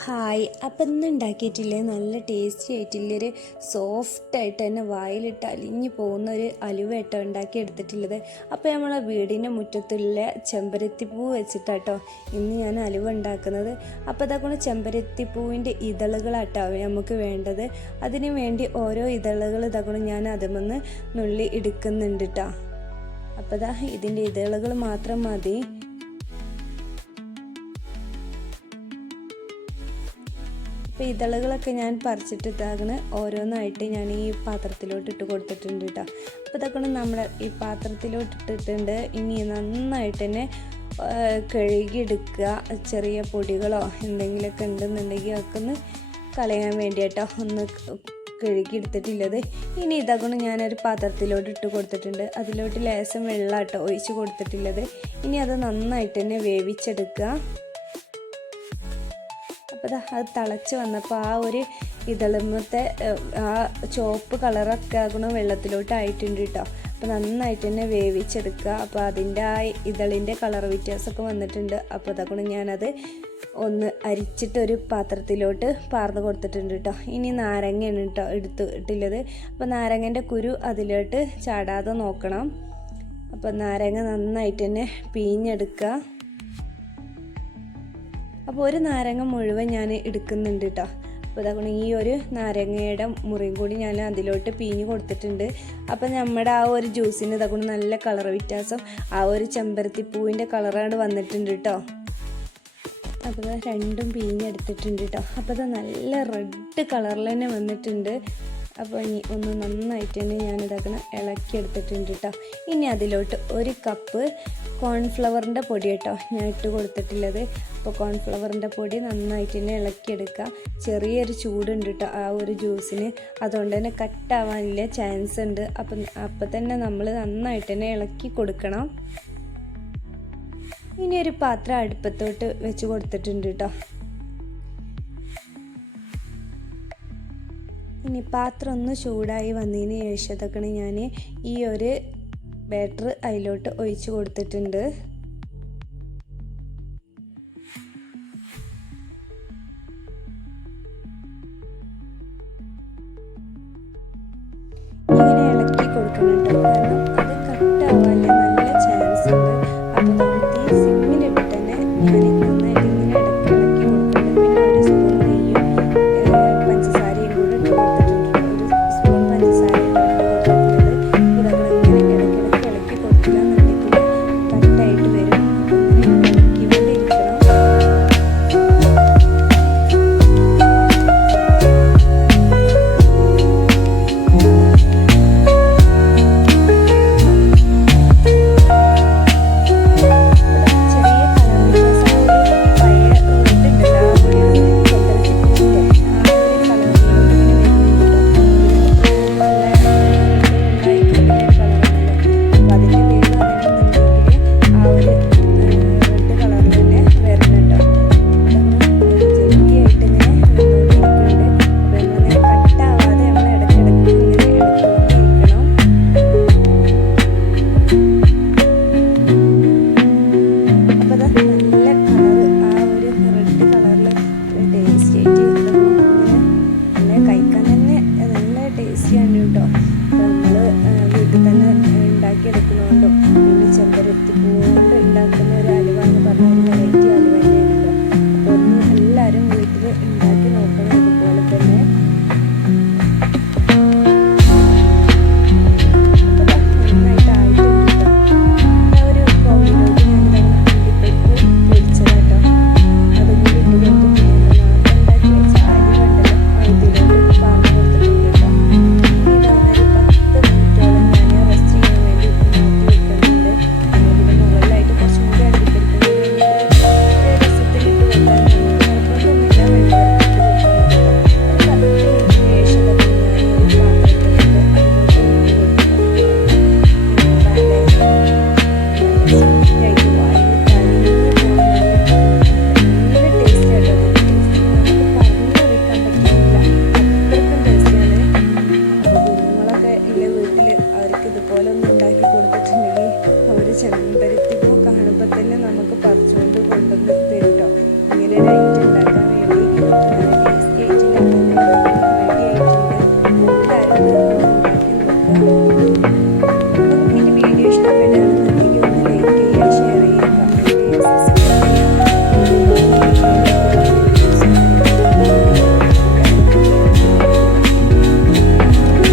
Hi, അപ്പം ഇന്ന് ഉണ്ടാക്കിയിട്ടില്ലേ നല്ല ടേസ്റ്റി ആയിട്ടില്ലൊരു സോഫ്റ്റായിട്ട് തന്നെ വായിലിട്ട് അലിഞ്ഞു പോകുന്ന ഒരു അലുവട്ടോ ഉണ്ടാക്കി എടുത്തിട്ടുള്ളത്. അപ്പോൾ നമ്മളെ വീടിൻ്റെ മുറ്റത്തുള്ള ചെമ്പരത്തിപ്പൂ വെച്ചിട്ടാട്ടോ ഇന്ന് ഞാൻ അലുവ ഉണ്ടാക്കുന്നത്. അപ്പോൾ അതൊക്കെ ചെമ്പരത്തിപ്പൂവിൻ്റെ ഇതളുകളാട്ടോ നമുക്ക് വേണ്ടത്. അതിന് വേണ്ടി ഓരോ ഇതളുകൾ ഇതാക്കണം ഞാൻ അതുമെന്ന് നുള്ളി എടുക്കുന്നുണ്ട് കേട്ടോ. അപ്പോൾ ഇതിൻ്റെ ഇതളുകൾ മാത്രം മതി. അപ്പോൾ ഇതളുകളൊക്കെ ഞാൻ പറിച്ചിട്ടിട്ടാണ് ഓരോന്നായിട്ട് ഞാൻ ഈ പാത്രത്തിലോട്ട് ഇട്ട് കൊടുത്തിട്ടുണ്ട് കേട്ടോ. അപ്പോൾ ഇതൊക്കെ നമ്മുടെ ഈ പാത്രത്തിലോട്ട് ഇട്ടിട്ടുണ്ട്. ഇനി നന്നായിട്ട് തന്നെ കഴുകിയെടുക്കുക. ചെറിയ പൊടികളോ എന്തെങ്കിലുമൊക്കെ ഉണ്ടെന്നുണ്ടെങ്കിൽ അതൊക്കെ ഒന്ന് കളയാൻ വേണ്ടിയിട്ടോ ഒന്ന് കഴുകിയെടുത്തിട്ടുള്ളത്. ഇനി ഇതൊക്കെ ഞാനൊരു പാത്രത്തിലോട്ട് ഇട്ട് കൊടുത്തിട്ടുണ്ട്. അതിലോട്ട് ലേശം വെള്ളമാട്ടോ ഒഴിച്ച് കൊടുത്തിട്ടുള്ളത്. ഇനി അത് നന്നായിട്ട് തന്നെ വേവിച്ചെടുക്കുക. അപ്പോൾ അത് തിളച്ച് വന്നപ്പോൾ ആ ഒരു ഇതളുമത്തെ ആ ചുവപ്പ് കളറൊക്കെ ആകണ വെള്ളത്തിലോട്ട് ആയിട്ടുണ്ട് കേട്ടോ. അപ്പോൾ നന്നായിട്ട് തന്നെ വേവിച്ചെടുക്കുക. അപ്പോൾ അതിൻ്റെ ആ ഇതളിൻ്റെ കളർ വ്യത്യാസമൊക്കെ വന്നിട്ടുണ്ട്. അപ്പോൾ അതൊക്കെ ഞാനത് ഒന്ന് അരിച്ചിട്ടൊരു പാത്രത്തിലോട്ട് പാർന്ന് കൊടുത്തിട്ടുണ്ട് കേട്ടോ. ഇനി നാരങ്ങയാണ് കേട്ടോ എടുത്തിട്ടുള്ളത്. അപ്പോൾ നാരങ്ങൻ്റെ കുരു അതിലോട്ട് ചാടാതെ നോക്കണം. അപ്പോൾ നാരങ്ങ നന്നായിട്ട് തന്നെ പിഴിഞ്ഞെടുക്കുക. അപ്പോൾ ഒരു നാരങ്ങ മുഴുവൻ ഞാൻ എടുക്കുന്നുണ്ട് കേട്ടോ. അപ്പോൾ അതുകൊണ്ട് ഈ ഒരു നാരങ്ങയുടെ മുറിയും കൂടി ഞാൻ അതിലോട്ട് പിഴിഞ്ഞ് കൊടുത്തിട്ടുണ്ട്. അപ്പോൾ നമ്മുടെ ആ ഒരു ജ്യൂസിന് ഇതുകൊണ്ട് നല്ല കളർ വ്യത്യാസം ആ ഒരു ചെമ്പരത്തിപ്പൂവിൻ്റെ കളറാണ് വന്നിട്ടുണ്ട് കേട്ടോ. അപ്പോൾ രണ്ടും പിഴിഞ്ഞെടുത്തിട്ടുണ്ട് കേട്ടോ. അപ്പോൾ അത് നല്ല റെഡ് കളറിൽ തന്നെ വന്നിട്ടുണ്ട്. അപ്പോൾ ഇനി ഒന്ന് നന്നായിട്ട് തന്നെ ഞാനിതാക്കണം ഇളക്കിയെടുത്തിട്ടുണ്ട് കേട്ടോ. ഇനി അതിലോട്ട് ഒരു കപ്പ് കോൺഫ്ലവറിൻ്റെ പൊടി കേട്ടോ ഞാൻ ഇട്ട് കൊടുത്തിട്ടുള്ളത്. അപ്പോൾ കോൺഫ്ലവറിൻ്റെ പൊടി നന്നായിട്ട് തന്നെ ഇളക്കിയെടുക്കുക. ചെറിയൊരു ചൂടുണ്ട് കേട്ടോ ആ ഒരു ജ്യൂസിന്, അതുകൊണ്ട് തന്നെ കട്ടാവാനില്ല ചാൻസ് ഉണ്ട്. അപ്പം തന്നെ നമ്മൾ നന്നായിട്ട് തന്നെ ഇളക്കി കൊടുക്കണം. ഇനി ഒരു പാത്രം അടുപ്പത്തോട്ട് വെച്ച് കൊടുത്തിട്ടുണ്ട് കേട്ടോ. ഇനി പാത്രം ഒന്ന് ചൂടായി വന്നതിന് ശേഷത്തൊക്കെ ഞാൻ ഈ ഒരു ബാറ്റർ അതിലോട്ട് ഒഴിച്ച് കൊടുത്തിട്ടുണ്ട്.